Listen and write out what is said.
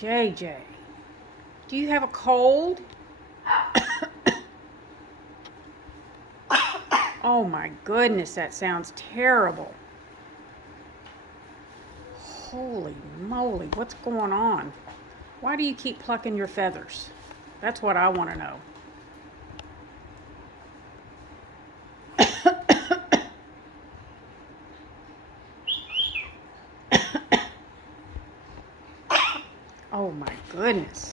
JJ, do you have a cold? Oh my goodness, that sounds terrible. Holy moly, what's going on? Why do you keep plucking your feathers? That's what I want to know. Oh my goodness.